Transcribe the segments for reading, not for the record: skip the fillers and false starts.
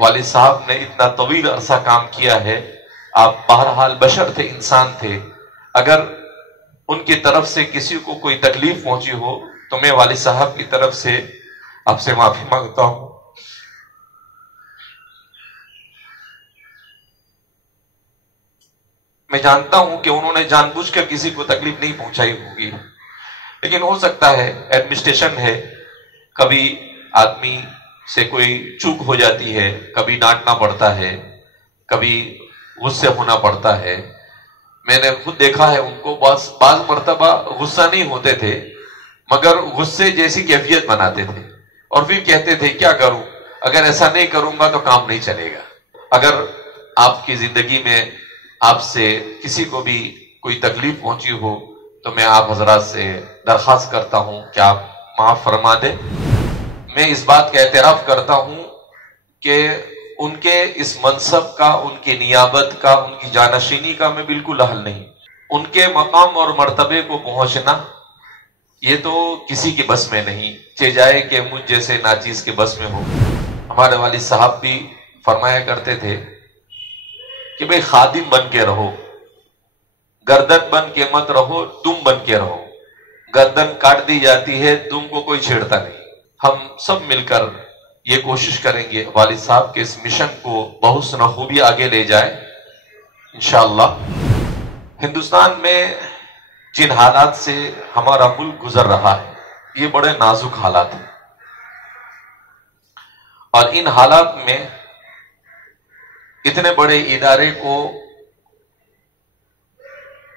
والد صاحب نے اتنا طویل عرصہ کام کیا ہے، آپ بہرحال بشر تھے، انسان تھے، اگر ان کی طرف سے کسی کو کوئی تکلیف پہنچی ہو تو میں والد صاحب کی طرف سے آپ سے معافی مانگتا ہوں۔ میں جانتا ہوں کہ انہوں نے جان بوجھ کر کسی کو تکلیف نہیں پہنچائی ہوگی، لیکن ہو سکتا ہے ایڈمنسٹریشن ہے، کبھی آدمی سے کوئی چوک ہو جاتی ہے، کبھی ڈانٹنا پڑتا ہے، کبھی غصے ہونا پڑتا ہے۔ میں نے خود دیکھا ہے ان کو بعض مرتبہ غصہ نہیں ہوتے تھے مگر غصے جیسی کیفیت بناتے تھے اور پھر کہتے تھے کیا کروں، اگر ایسا نہیں کروں گا تو کام نہیں چلے گا۔ اگر آپ کی زندگی میں آپ سے کسی کو بھی کوئی تکلیف پہنچی ہو تو میں آپ حضرات سے درخواست کرتا ہوں کہ آپ معاف فرما دیں۔ میں اس بات کا اعتراف کرتا ہوں کہ ان کے اس منصب کا، ان کی نیابت کا، ان کی جانشینی کا میں بالکل اہل نہیں۔ ان کے مقام اور مرتبے کو پہنچنا یہ تو کسی کی بس میں نہیں، چاہے جائے کہ مجھ جیسے ناچیز کے بس میں ہو۔ ہمارے والد صاحب بھی فرمایا کرتے تھے کہ بھئی خادم بن کے رہو، گردن بن کے مت رہو، دم بن کے رہو۔ گردن کاٹ دی جاتی ہے، دم کو کوئی چھیڑتا نہیں۔ ہم سب مل کر یہ کوشش کریں گے والد صاحب کے اس مشن کو بحسن خوبی آگے لے جائے انشاءاللہ۔ ہندوستان میں جن حالات سے ہمارا ملک گزر رہا ہے یہ بڑے نازک حالات ہیں، اور ان حالات میں اتنے بڑے ادارے کو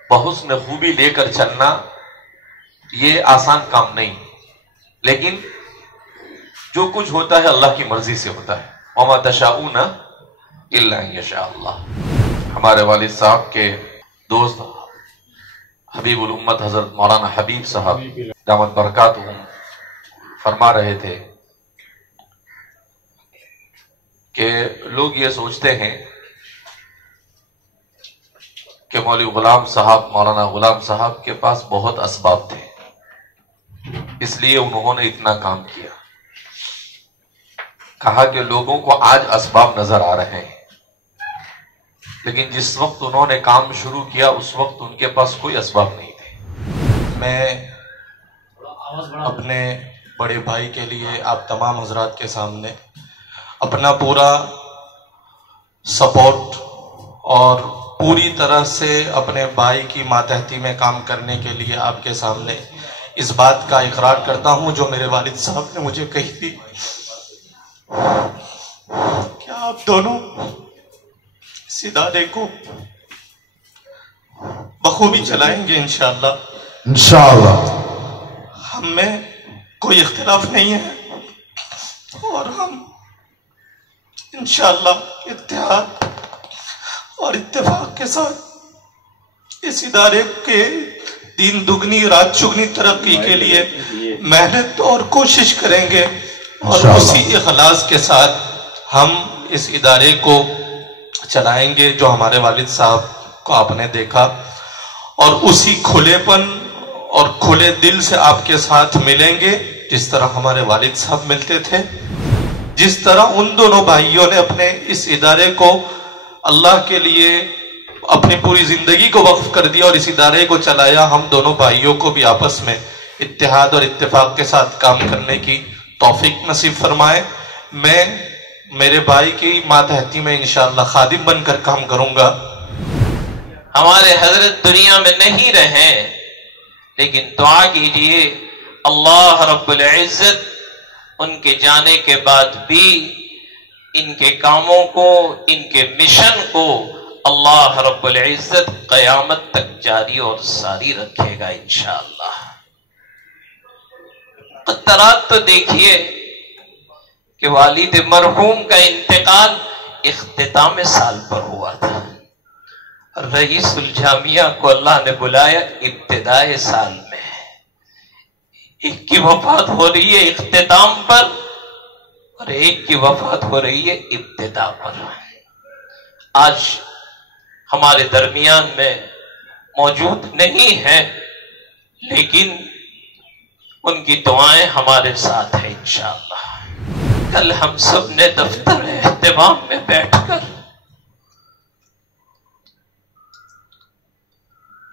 بحسن خوبی لے کر چلنا یہ آسان کام نہیں، لیکن جو کچھ ہوتا ہے اللہ کی مرضی سے ہوتا ہے۔ وَمَا تَشَاءُونَ إِلَّا أَن يَشَاءَ اللَّهُ۔ ہمارے والد صاحب کے دوست حبیب الامت حضرت مولانا حبیب صاحب دامت برکاتہم فرما رہے تھے کہ لوگ یہ سوچتے ہیں کہ مولوی غلام صاحب، مولانا غلام صاحب کے پاس بہت اسباب تھے، اس لیے انہوں نے اتنا کام کیا۔ کہا کہ لوگوں کو آج اسباب نظر آ رہے ہیں، لیکن جس وقت انہوں نے کام شروع کیا اس وقت ان کے پاس کوئی اسباب نہیں تھے۔ میں اپنے بڑے بھائی کے لیے آپ تمام حضرات کے سامنے اپنا پورا سپورٹ اور پوری طرح سے اپنے بھائی کی ماتحتی میں کام کرنے کے لیے آپ کے سامنے اس بات کا اقرار کرتا ہوں جو میرے والد صاحب نے مجھے کہی تھی کہ آپ دونوں اس ادارے کو بخوبی چلائیں گے انشاءاللہ۔ انشاءاللہ ہم میں کوئی اختلاف نہیں ہے اور ہم انشاءاللہ اتحاد اور اتفاق کے ساتھ اس ادارے کے دین دگنی رات چگنی ترقی کے لیے محنت اور کوشش کریں گے، اور اسی اخلاص کے ساتھ ہم اس ادارے کو چلائیں گے جو ہمارے والد صاحب کو آپ نے دیکھا، اور اسی کھلے پن اور کھلے دل سے آپ کے ساتھ ملیں گے جس طرح ہمارے والد صاحب ملتے تھے، جس طرح ان دونوں بھائیوں نے اپنے اس ادارے کو اللہ کے لیے اپنی پوری زندگی کو وقف کر دیا اور اس ادارے کو چلایا۔ ہم دونوں بھائیوں کو بھی آپس میں اتحاد اور اتفاق کے ساتھ کام کرنے کی توفیق نصیب فرمائے۔ میں میرے بھائی کی ماتحتی میں انشاءاللہ خادم بن کر کام کروں گا۔ ہمارے حضرت دنیا میں نہیں رہے، لیکن دعا کیجئے اللہ رب العزت ان کے جانے کے بعد بھی ان کے کاموں کو، ان کے مشن کو اللہ رب العزت قیامت تک جاری اور ساری رکھے گا انشاءاللہ۔ قطرات تو دیکھیے کہ والد مرحوم کا انتقال اختتام سال پر ہوا تھا، رئیس الجامعہ کو اللہ نے بلایا ابتدائے سال میں، ایک کی وفات ہو رہی ہے اختتام پر اور ایک کی وفات ہو رہی ہے ابتدا پر۔ آج ہمارے درمیان میں موجود نہیں ہیں، لیکن ان کی دعائیں ہمارے ساتھ ہیں انشاءاللہ۔ کل ہم سب نے دفتر اہتمام میں بیٹھ کر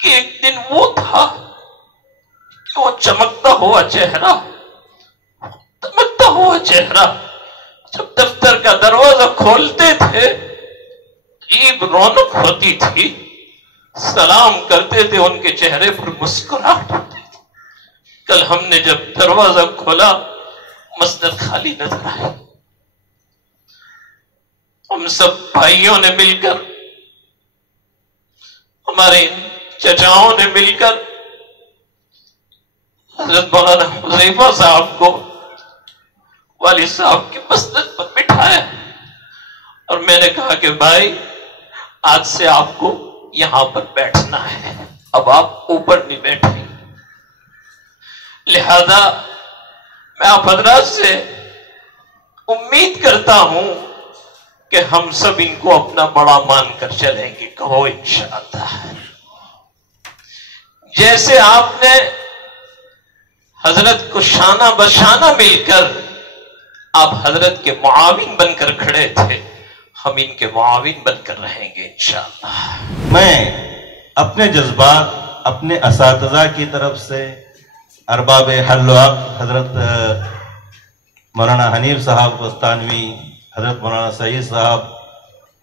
کہ ایک دن وہ تھا کہ وہ چمکتا ہوا چہرہ جب دفتر کا دروازہ کھولتے تھے عجیب رونق ہوتی تھی، سلام کرتے تھے، ان کے چہرے پر مسکراہٹ ہوتی تھی۔ کل ہم نے جب دروازہ کھولا مسجد خالی نظر آئی۔ ہم سب بھائیوں نے مل کر، ہمارے چچاؤں نے مل کر حضرت مولانا حذیفہ صاحب کو والد صاحب کی مسند پر بٹھایا اور میں نے کہا کہ بھائی آج سے آپ کو یہاں پر بیٹھنا ہے، اب آپ اوپر نہیں بیٹھیں۔ لہذا میں آپ حضرات سے امید کرتا ہوں کہ ہم سب ان کو اپنا بڑا مان کر چلیں گے، کہو انشاءاللہ۔ جیسے آپ نے حضرت کو شانہ بشانہ مل کر آپ حضرت کے معاون بن کر کھڑے تھے، ہم ان کے معاون بن کر رہیں گے انشاءاللہ۔ میں اپنے جذبات اپنے اساتذہ کی طرف سے، ارباب حل و عقد حضرت مولانا حنیف صاحب کوستانوی، حضرت مولانا سعید صاحب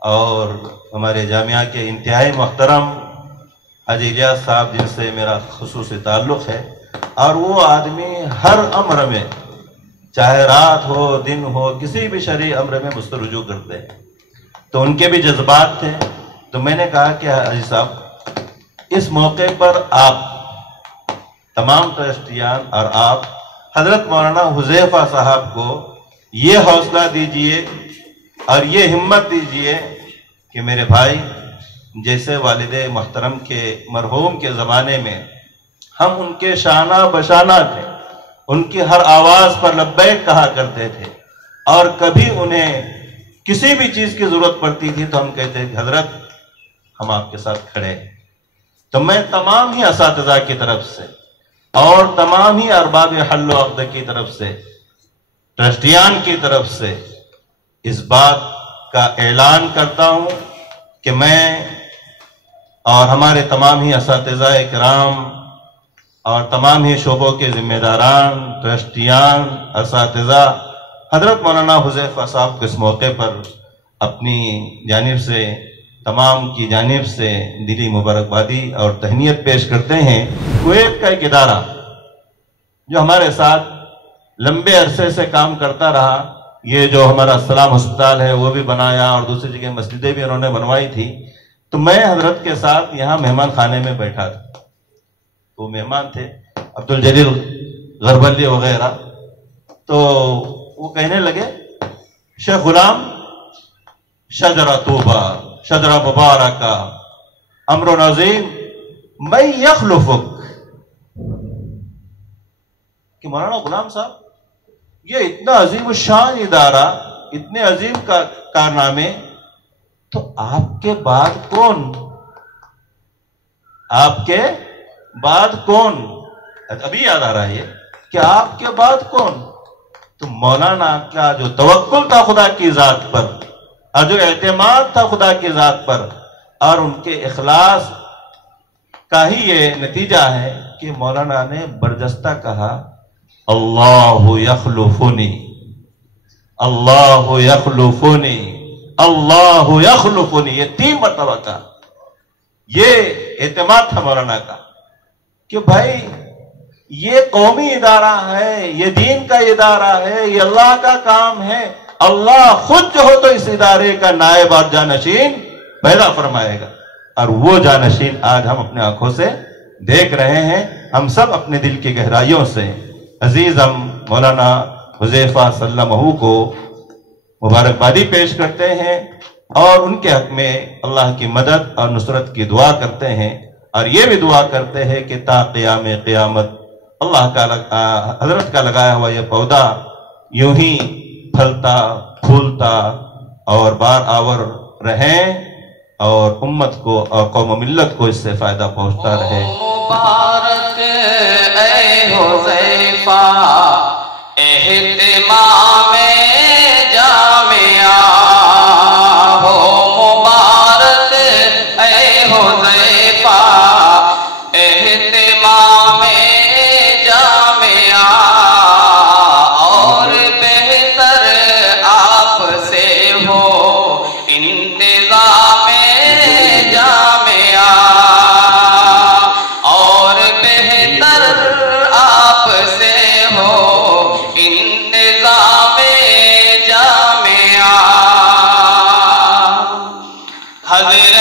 اور ہمارے جامعہ کے انتہائی محترم حاجی الیاس صاحب جن سے میرا خصوصی تعلق ہے، اور وہ آدمی ہر امر میں چاہے رات ہو دن ہو کسی بھی شرعی امر میں مجھ سے رجوع کرتے ہیں، تو ان کے بھی جذبات تھے۔ تو میں نے کہا کہ حاجی صاحب اس موقع پر آپ تمام ٹرسٹیان اور آپ حضرت مولانا حذیفہ صاحب کو یہ حوصلہ دیجئے اور یہ ہمت دیجئے کہ میرے بھائی جیسے والد محترم کے مرحوم کے زمانے میں ہم ان کے شانہ بشانہ تھے، ان کی ہر آواز پر لبیک کہا کرتے تھے، اور کبھی انہیں کسی بھی چیز کی ضرورت پڑتی تھی تو ہم کہتے کہ حضرت ہم آپ کے ساتھ کھڑے ہیں۔ تو میں تمام ہی اساتذہ کی طرف سے اور تمام ہی ارباب حل و عقد کی طرف سے، ٹرسٹیان کی طرف سے اس بات کا اعلان کرتا ہوں کہ میں اور ہمارے تمام ہی اساتذہ کرام اور تمام ہی شعبوں کے ذمہ داران، ٹرسٹیان، اساتذہ حضرت مولانا حذیفہ صاحب کو اس موقع پر اپنی جانب سے، تمام کی جانب سے دلی مبارکبادی اور تہنیت پیش کرتے ہیں۔ کویت کا ایک ادارہ جو ہمارے ساتھ لمبے عرصے سے کام کرتا رہا، یہ جو ہمارا السلام ہسپتال ہے وہ بھی بنایا اور دوسری جگہ مسجدیں بھی انہوں نے بنوائی تھی، تو میں حضرت کے ساتھ یہاں مہمان خانے میں بیٹھا تھا، وہ مہمان تھے عبدالجلیل غربلی وغیرہ، تو وہ کہنے لگے شیخ غلام شجرہ طوبہ، شجرہ مبارکہ، امر نظیم من یخلفک، کہ مولانا غلام صاحب یہ اتنا عظیم الشان ادارہ، اتنے عظیم کارنامے، تو آپ کے بعد کون؟ آپ کے بعد کون؟ ابھی یاد آ رہا ہے کہ آپ کے بعد کون؟ تو مولانا کا جو توکل تھا خدا کی ذات پر اور جو اعتماد تھا خدا کی ذات پر اور ان کے اخلاص کا ہی یہ نتیجہ ہے کہ مولانا نے برجستہ کہا اللہ یخلفنی، اللہ یخلفنی، اللہ یخلفنی، یہ 3 مرتبہ کہا۔ یہ اعتماد تھا مولانا کا کہ بھائی یہ قومی ادارہ ہے، یہ دین کا ادارہ ہے، یہ اللہ کا کام ہے، اللہ خود جو ہو تو اس ادارے کا نائب اور جانشین پیدا فرمائے گا، اور وہ جانشین آج ہم اپنے آنکھوں سے دیکھ رہے ہیں۔ ہم سب اپنے دل کی گہرائیوں سے عزیز ہم مولانا حذیفہ سلمہ کو مبارکبادی پیش کرتے ہیں اور ان کے حق میں اللہ کی مدد اور نصرت کی دعا کرتے ہیں، اور یہ بھی دعا کرتے ہیں کہ تا قیام قیامت اللہ کا حضرت کا لگایا ہوا یہ پودا یوں ہی پھلتا پھولتا اور بار آور رہیں اور امت کو اور قوم و ملت کو اس سے فائدہ پہنچتا رہے۔ مبارک اے حذیفہ اہتمام جامعہ حضرت